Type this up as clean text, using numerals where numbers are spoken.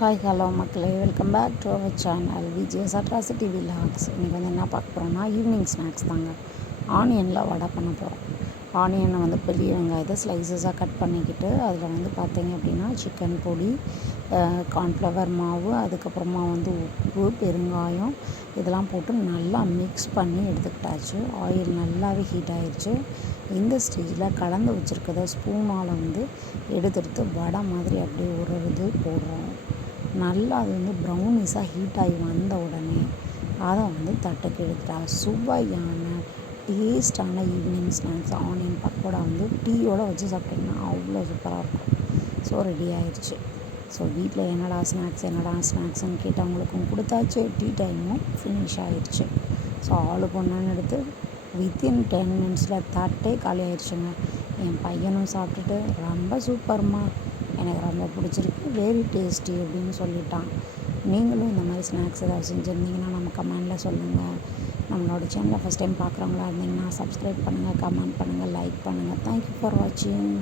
Hi hello மக்களே, welcome back to our channel VJ's atrocity vlogs. இன்றைக்கி என்ன பார்க்க போகிறோம்னா ஈவினிங் ஸ்நாக்ஸ் தாங்க. ஆனியனில் வடை பண்ண போகிறோம். ஆனியனை பெரிய வெங்காயத்தை ஸ்லைசஸாக கட் பண்ணிக்கிட்டு அதில் பார்த்தீங்க அப்படின்னா சிக்கன் பொடி, கார்ன்ஃப்ளவர் மாவு, அதுக்கப்புறமா உப்பு, பெருங்காயம் இதெல்லாம் போட்டு நல்லா மிக்ஸ் பண்ணி எடுத்துக்கிட்டாச்சு. ஆயில் நல்லாவே ஹீட் ஆகிடுச்சு. இந்த ஸ்டேஜில் கலந்து வச்சுருக்கத ஸ்பூனால் எடுத்து வடை மாதிரி அப்படியே ஒரு போடுறோம். நல்லா அது ப்ரௌனிஸாக ஹீட் ஆகி வந்த உடனே அதை தட்டுக்கு எடுத்துட்டா சுவையான டேஸ்டான ஈவினிங் ஸ்நாக்ஸ் ஆனியன் பக்கோடா டீயோடு வச்சு சாப்பிட்டிங்கன்னா அவ்வளோ சூப்பராக இருக்கும். ஸோ ரெடி ஆயிடுச்சு. ஸோ வீட்டில் என்னடா ஸ்நாக்ஸ்ன்னு கேட்டவங்களுக்கும் கொடுத்தாச்சு. டீ டைமும் ஃபினிஷ் ஆகிடுச்சு. ஸோ ஆளுக்கு ஒன்றுன்னு எடுத்து வித்தின் 10 மினிட்ஸில் தட்டே காலி ஆயிடுச்சுங்க. என் பையனும் சாப்பிட்டுட்டு ரொம்ப சூப்பர்மா, எனக்கு ரொம்ப பிடிச்சிருக்கு, வெரி டேஸ்டி அப்படின்னு சொல்லிட்டான். நீங்களும் இந்த மாதிரி ஸ்நாக்ஸ் ஏதாவது செஞ்சுருந்தீங்கன்னா நம்ம கமெண்டில் சொல்லுங்கள். நம்மளோட சேனலை ஃபஸ்ட் டைம் பார்க்குறவங்களா இருந்தீங்கன்னா சப்ஸ்கிரைப் பண்ணுங்கள், கமெண்ட் பண்ணுங்கள், லைக் பண்ணுங்கள். தேங்க்யூ ஃபார் வாட்சிங்.